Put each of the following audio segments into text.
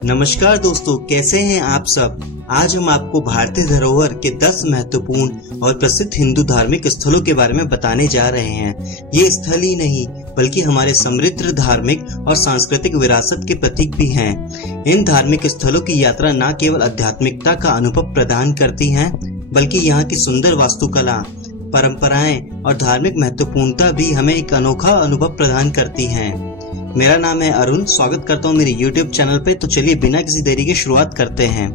नमस्कार दोस्तों, कैसे हैं आप सब। आज हम आपको भारतीय धरोहर के 10 महत्वपूर्ण और प्रसिद्ध हिंदू धार्मिक स्थलों के बारे में बताने जा रहे हैं। ये स्थल ही नहीं बल्कि हमारे समृद्ध धार्मिक और सांस्कृतिक विरासत के प्रतीक भी हैं। इन धार्मिक स्थलों की यात्रा न केवल आध्यात्मिकता का अनुभव प्रदान करती हैं, बल्कि यहाँ की सुंदर वास्तुकला, परंपराएं और धार्मिक महत्वपूर्णता भी हमें एक अनोखा अनुभव प्रदान करती हैं। मेरा नाम है अरुण, स्वागत करता हूँ मेरे YouTube चैनल पे। तो चलिए बिना किसी देरी के शुरुआत करते हैं।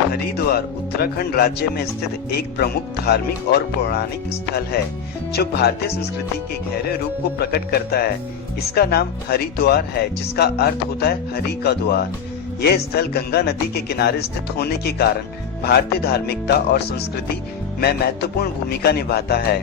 हरिद्वार उत्तराखंड राज्य में स्थित एक प्रमुख धार्मिक और पौराणिक स्थल है जो भारतीय संस्कृति के गहरे रूप को प्रकट करता है। इसका नाम हरिद्वार है, जिसका अर्थ होता है हरि का द्वार। यह स्थल गंगा नदी के किनारे स्थित होने के कारण भारतीय धार्मिकता और संस्कृति में महत्वपूर्ण भूमिका निभाता है।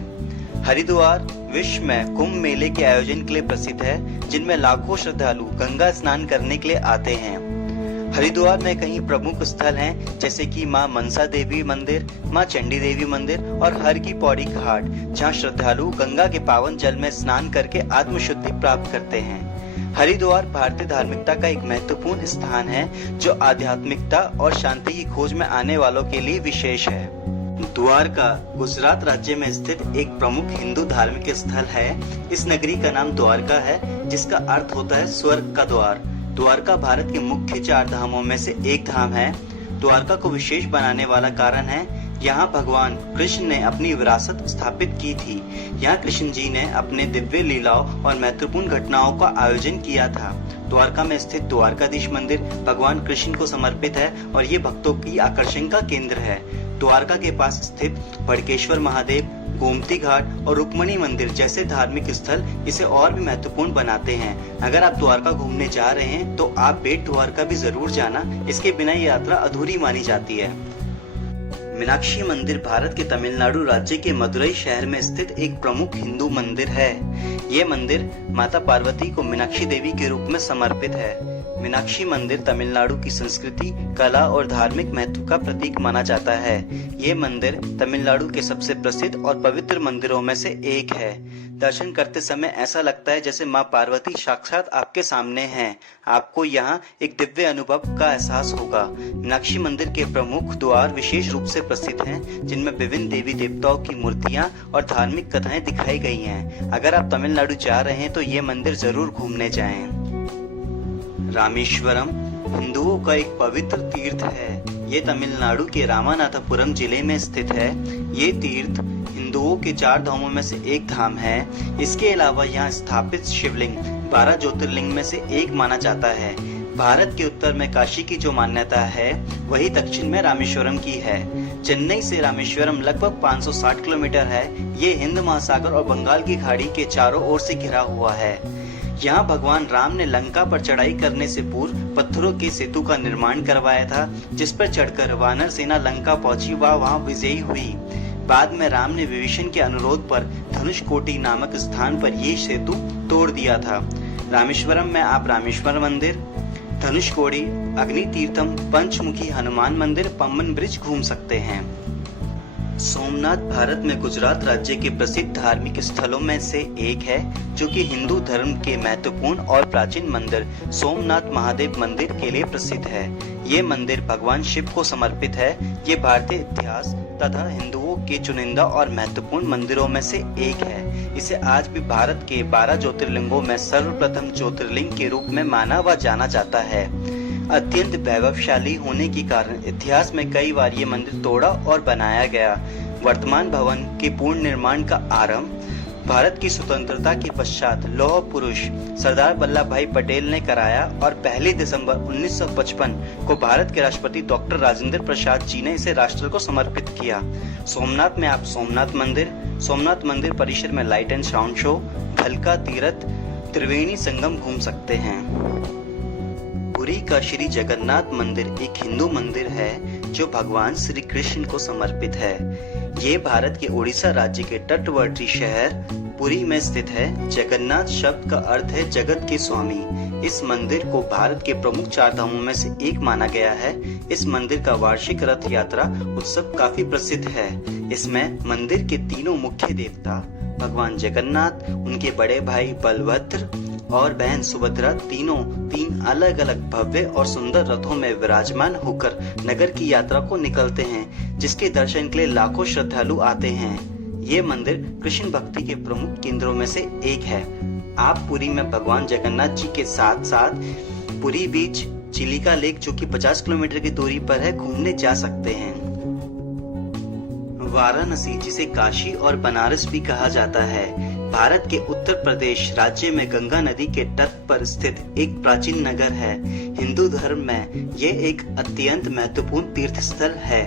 हरिद्वार विश्व में कुंभ मेले के आयोजन के लिए प्रसिद्ध है, जिनमें लाखों श्रद्धालु गंगा स्नान करने के लिए आते हैं। हरिद्वार में कई प्रमुख स्थल हैं, जैसे कि मां मनसा देवी मंदिर, मां चंडी देवी मंदिर और हर की पौड़ी घाट, जहां श्रद्धालु गंगा के पावन जल में स्नान करके आत्मशुद्धि प्राप्त करते हैं। हरिद्वार भारतीय धार्मिकता का एक महत्वपूर्ण स्थान है, जो आध्यात्मिकता और शांति की खोज में आने वालों के लिए विशेष है। द्वारका गुजरात राज्य में स्थित एक प्रमुख हिंदू धार्मिक स्थल है। इस नगरी का नाम द्वारका है, जिसका अर्थ होता है स्वर्ग का द्वार। द्वारका भारत के मुख्य 4 धामों में से एक धाम है। द्वारका को विशेष बनाने वाला कारण है, यहाँ भगवान कृष्ण ने अपनी विरासत स्थापित की थी। यहाँ कृष्ण जी ने अपने दिव्य लीलाओं और महत्वपूर्ण घटनाओं का आयोजन किया था। द्वारका में स्थित द्वारकाधीश मंदिर भगवान कृष्ण को समर्पित है और ये भक्तों की आकर्षण का केंद्र है। द्वारका के पास स्थित बड़केश्वर महादेव, गोमती घाट और रुक्मणी मंदिर जैसे धार्मिक स्थल इसे और भी महत्वपूर्ण बनाते हैं। अगर आप द्वारका घूमने जा रहे हैं तो आप बेट द्वारका भी जरूर जाना, इसके बिना ये यात्रा अधूरी मानी जाती है। मीनाक्षी मंदिर भारत के तमिलनाडु राज्य के मदुरई शहर में स्थित एक प्रमुख हिंदू मंदिर है। ये मंदिर माता पार्वती को मीनाक्षी देवी के रूप में समर्पित है। मीनाक्षी मंदिर तमिलनाडु की संस्कृति, कला और धार्मिक महत्व का प्रतीक माना जाता है। ये मंदिर तमिलनाडु के सबसे प्रसिद्ध और पवित्र मंदिरों में से एक है। दर्शन करते समय ऐसा लगता है जैसे मां पार्वती साक्षात आपके सामने हैं। आपको यहाँ एक दिव्य अनुभव का एहसास होगा। मीनाक्षी मंदिर के प्रमुख द्वार विशेष रूप से प्रसिद्ध हैं, जिनमें विभिन्न देवी देवताओं की मूर्तियां और धार्मिक कथाएं दिखाई गई हैं। अगर आप तमिलनाडु जा रहे हैं तो ये मंदिर जरूर घूमने जाएं। रामेश्वरम हिंदुओं का एक पवित्र तीर्थ है। ये तमिलनाडु के रामनाथपुरम जिले में स्थित है। ये तीर्थ हिंदुओं के 4 धामों में से एक धाम है। इसके अलावा यहाँ स्थापित शिवलिंग 12 ज्योतिर्लिंग में से एक माना जाता है। भारत के उत्तर में काशी की जो मान्यता है, वही दक्षिण में रामेश्वरम की है। चेन्नई से रामेश्वरम लगभग 560 किलोमीटर है। ये हिंद महासागर और बंगाल की खाड़ी के चारों ओर से घिरा हुआ है। यहाँ भगवान राम ने लंका पर चढ़ाई करने से पूर्व पत्थरों के सेतु का निर्माण करवाया था, जिस पर चढ़कर वानर सेना लंका पहुंची व वहां विजयी हुई। बाद में राम ने विभीषण के अनुरोध पर धनुषकोटि नामक स्थान पर ये सेतु तोड़ दिया था। रामेश्वरम में आप रामेश्वर मंदिर, धनुषकोटि, अग्नि तीर्थम, पंचमुखी हनुमान मंदिर, पम्बन ब्रिज घूम सकते हैं। सोमनाथ भारत में गुजरात राज्य के प्रसिद्ध धार्मिक स्थलों में से एक है, जो कि हिंदू धर्म के महत्वपूर्ण और प्राचीन मंदिर सोमनाथ महादेव मंदिर के लिए प्रसिद्ध है। ये मंदिर भगवान शिव को समर्पित है। ये भारतीय इतिहास तथा हिंदुओं के चुनिंदा और महत्वपूर्ण मंदिरों में से एक है। इसे आज भी भारत के 12 ज्योतिर्लिंगों में सर्वप्रथम ज्योतिर्लिंग के रूप में माना व जाना जाता है। अत्यंत वैभवशाली होने के कारण इतिहास में कई बार ये मंदिर तोड़ा और बनाया गया। वर्तमान भवन के पूर्ण निर्माण का आरंभ भारत की स्वतंत्रता के पश्चात लौह पुरुष सरदार वल्लभ भाई पटेल ने कराया और 1 दिसंबर 1955 को भारत के राष्ट्रपति डॉक्टर राजेंद्र प्रसाद जी ने इसे राष्ट्र को समर्पित किया। सोमनाथ में आप सोमनाथ मंदिर परिसर में लाइट एंड साउंड शो, भलका तीर्थ, त्रिवेणी संगम घूम सकते हैं। पुरी का श्री जगन्नाथ मंदिर एक हिंदू मंदिर है, जो भगवान श्री कृष्ण को समर्पित है। ये भारत के उड़ीसा राज्य के तटवर्ती शहर पुरी में स्थित है। जगन्नाथ शब्द का अर्थ है जगत के स्वामी। इस मंदिर को भारत के प्रमुख 4 धामों में से एक माना गया है। इस मंदिर का वार्षिक रथ यात्रा उत्सव काफी प्रसिद्ध है। इसमें मंदिर के तीनों मुख्य देवता भगवान जगन्नाथ, उनके बड़े भाई बलभद्र और बहन सुभद्रा तीनों तीन अलग अलग भव्य और सुंदर रथों में विराजमान होकर नगर की यात्रा को निकलते हैं, जिसके दर्शन के लिए लाखों श्रद्धालु आते हैं। ये मंदिर कृष्ण भक्ति के प्रमुख केंद्रों में से एक है। आप पुरी में भगवान जगन्नाथ जी के साथ साथ पुरी बीच, चिलिका लेक जो कि 50 किलोमीटर की दूरी पर है, घूमने जा सकते हैं। वाराणसी, जिसे काशी और बनारस भी कहा जाता है, भारत के उत्तर प्रदेश राज्य में गंगा नदी के तट पर स्थित एक प्राचीन नगर है। हिंदू धर्म में यह एक अत्यंत महत्वपूर्ण तीर्थ स्थल है।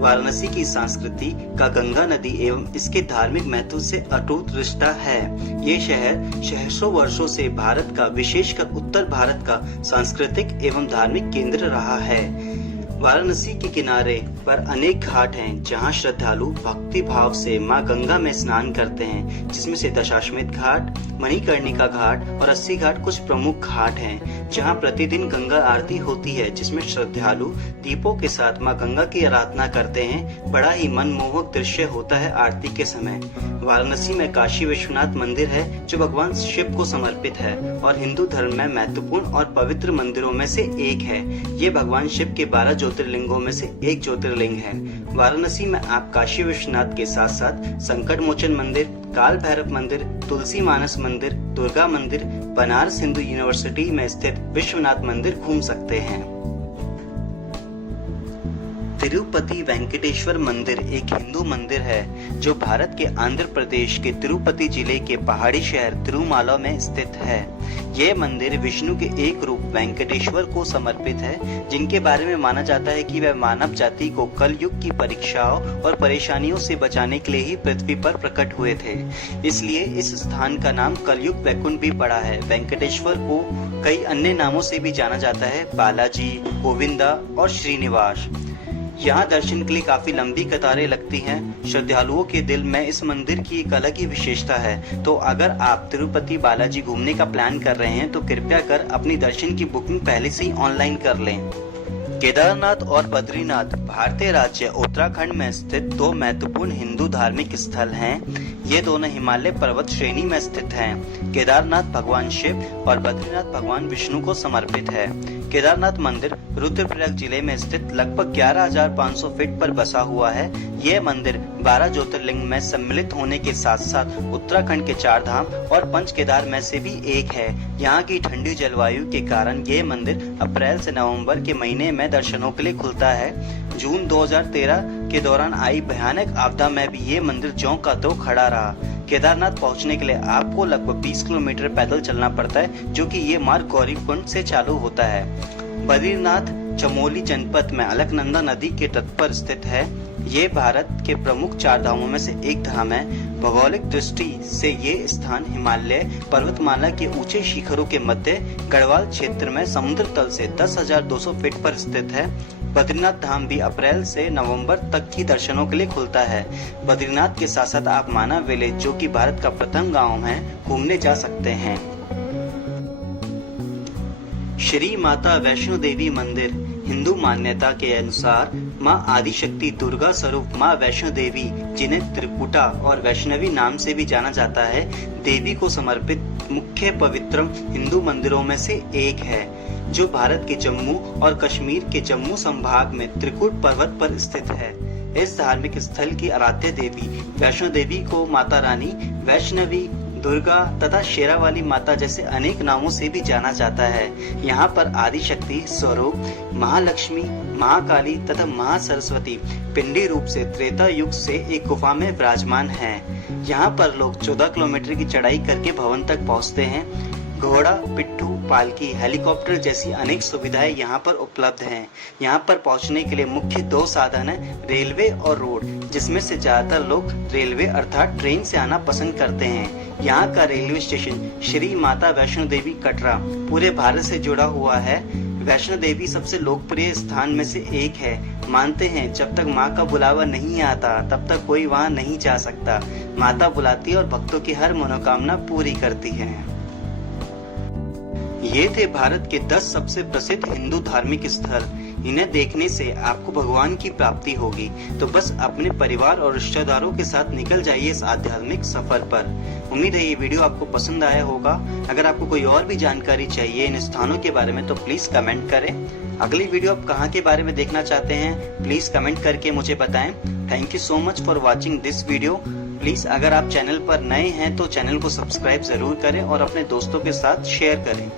वाराणसी की संस्कृति का गंगा नदी एवं इसके धार्मिक महत्व से अटूट रिश्ता है। ये शहर सहस्रों वर्षों से भारत का, विशेषकर उत्तर भारत का सांस्कृतिक एवं धार्मिक केंद्र रहा है। वाराणसी के किनारे पर अनेक घाट हैं, जहां श्रद्धालु भक्ति भाव से मां गंगा में स्नान करते हैं, जिसमें से दशाश्वमेध घाट, मणिकर्णिका घाट और 80 घाट कुछ प्रमुख घाट हैं, जहां प्रतिदिन गंगा आरती होती है, जिसमें श्रद्धालु दीपों के साथ मां गंगा की आराधना करते हैं। बड़ा ही मनमोहक दृश्य होता है आरती के समय। वाराणसी में काशी विश्वनाथ मंदिर है, जो भगवान शिव को समर्पित है और हिंदू धर्म में महत्वपूर्ण और पवित्र मंदिरों में से एक है। ये भगवान शिव के 12 ज्योतिर्लिंगों में से एक ज्योतिर्लिंग है। वाराणसी में आप काशी विश्वनाथ के साथ साथ संकट मोचन मंदिर, काल भैरव मंदिर, तुलसी मानस मंदिर, दुर्गा मंदिर, बनारस हिंदू यूनिवर्सिटी में स्थित विश्वनाथ मंदिर घूम सकते हैं। तिरुपति वेंकटेश्वर मंदिर एक हिंदू मंदिर है, जो भारत के आंध्र प्रदेश के तिरुपति जिले के पहाड़ी शहर तिरुमाला में स्थित है। यह मंदिर विष्णु के एक रूप वेंकटेश्वर को समर्पित है, जिनके बारे में माना जाता है कि वह मानव जाति को कलयुग की परीक्षाओं और परेशानियों से बचाने के लिए ही पृथ्वी पर प्रकट हुए थे। इसलिए इस स्थान का नाम कलयुग वैकुंठ भी पड़ा है। वेंकटेश्वर को कई अन्य नामों से भी जाना जाता है, बालाजी, गोविंदा और श्रीनिवास। यहाँ दर्शन के लिए काफी लंबी कतारें लगती हैं। श्रद्धालुओं के दिल में इस मंदिर की एक अलग ही विशेषता है। तो अगर आप तिरुपति बालाजी घूमने का प्लान कर रहे हैं तो कृपया कर अपनी दर्शन की बुकिंग पहले से ही ऑनलाइन कर लें। केदारनाथ और बद्रीनाथ भारतीय राज्य उत्तराखंड में स्थित दो महत्वपूर्ण हिंदू धार्मिक स्थल हैं। ये दोनों हिमालय पर्वत श्रेणी में स्थित हैं। केदारनाथ भगवान शिव और बद्रीनाथ भगवान विष्णु को समर्पित है। केदारनाथ मंदिर रुद्रप्रयाग जिले में स्थित लगभग 11,500 फीट पर बसा हुआ है। यह मंदिर 12 ज्योतिर्लिंग में सम्मिलित होने के साथ साथ उत्तराखंड के 4 धाम और 5 केदार में से भी एक है। यहाँ की ठंडी जलवायु के कारण ये मंदिर अप्रैल से नवंबर के महीने में दर्शनों के लिए खुलता है। जून 2013 के दौरान आई भयानक आपदा में भी ये मंदिर ज्यों का त्यों खड़ा रहा। केदारनाथ पहुंचने के लिए आपको लगभग 20 किलोमीटर पैदल चलना पड़ता है, जो कि ये मार्ग गौरीकुंड से चालू होता है। बद्रीनाथ चमोली जनपद में अलकनंदा नदी के तट पर स्थित है। ये भारत के प्रमुख 4 धामों में से एक धाम है। भौगोलिक दृष्टि से ये स्थान हिमालय पर्वतमाला के ऊंचे शिखरों के मध्य गढ़वाल क्षेत्र में समुद्र तल से 10,200 फीट पर स्थित है। बद्रीनाथ धाम भी अप्रैल से नवंबर तक की दर्शनों के लिए खुलता है। बद्रीनाथ के साथ साथ आप माना विलेज, जो कि भारत का प्रथम गांव है, घूमने जा सकते हैं। श्री माता वैष्णो देवी मंदिर हिंदू मान्यता के अनुसार मां आदिशक्ति दुर्गा स्वरूप मां वैष्णो देवी, जिन्हें त्रिपुटा और वैष्णवी नाम से भी जाना जाता है, देवी को समर्पित मुख्य पवित्र हिंदू मंदिरों में से एक है, जो भारत के जम्मू और कश्मीर के जम्मू संभाग में त्रिकुट पर्वत पर स्थित है। इस धार्मिक स्थल की आराध्य देवी वैष्णो देवी को माता रानी, वैष्णवी, दुर्गा तथा शेरावाली माता जैसे अनेक नामों से भी जाना जाता है। यहाँ पर आदिशक्ति स्वरूप महालक्ष्मी, महाकाली तथा महासरस्वती पिंडी रूप से त्रेता युग से एक गुफा में विराजमान है। यहाँ पर लोग 14 किलोमीटर की चढ़ाई करके भवन तक पहुँचते हैं। घोड़ा, पिट्ठू, पालकी, हेलीकॉप्टर जैसी अनेक सुविधाएं यहाँ पर उपलब्ध हैं। यहाँ पर पहुँचने के लिए मुख्य 2 साधन हैं, रेलवे और रोड, जिसमें से ज्यादातर लोग रेलवे अर्थात ट्रेन से आना पसंद करते हैं। यहाँ का रेलवे स्टेशन श्री माता वैष्णो देवी कटरा पूरे भारत से जुड़ा हुआ है। वैष्णो देवी सबसे लोकप्रिय स्थान में से एक है। मानते हैं जब तक माँ का बुलावा नहीं आता तब तक कोई वहाँ नहीं जा सकता। माता बुलाती है और भक्तों की हर मनोकामना पूरी करती है। ये थे भारत के 10 सबसे प्रसिद्ध हिंदू धार्मिक स्थल। इन्हें देखने से आपको भगवान की प्राप्ति होगी। तो बस अपने परिवार और रिश्तेदारों के साथ निकल जाइए इस आध्यात्मिक सफर पर। उम्मीद है ये वीडियो आपको पसंद आया होगा। अगर आपको कोई और भी जानकारी चाहिए इन स्थानों के बारे में तो प्लीज कमेंट करें। अगली वीडियो आप कहाँ के बारे में देखना चाहते हैं प्लीज कमेंट करके मुझे बताएं। Thank you so much for watching this video. Please अगर आप चैनल पर नए हैं तो चैनल को सब्सक्राइब जरूर करें और अपने दोस्तों के साथ शेयर करें।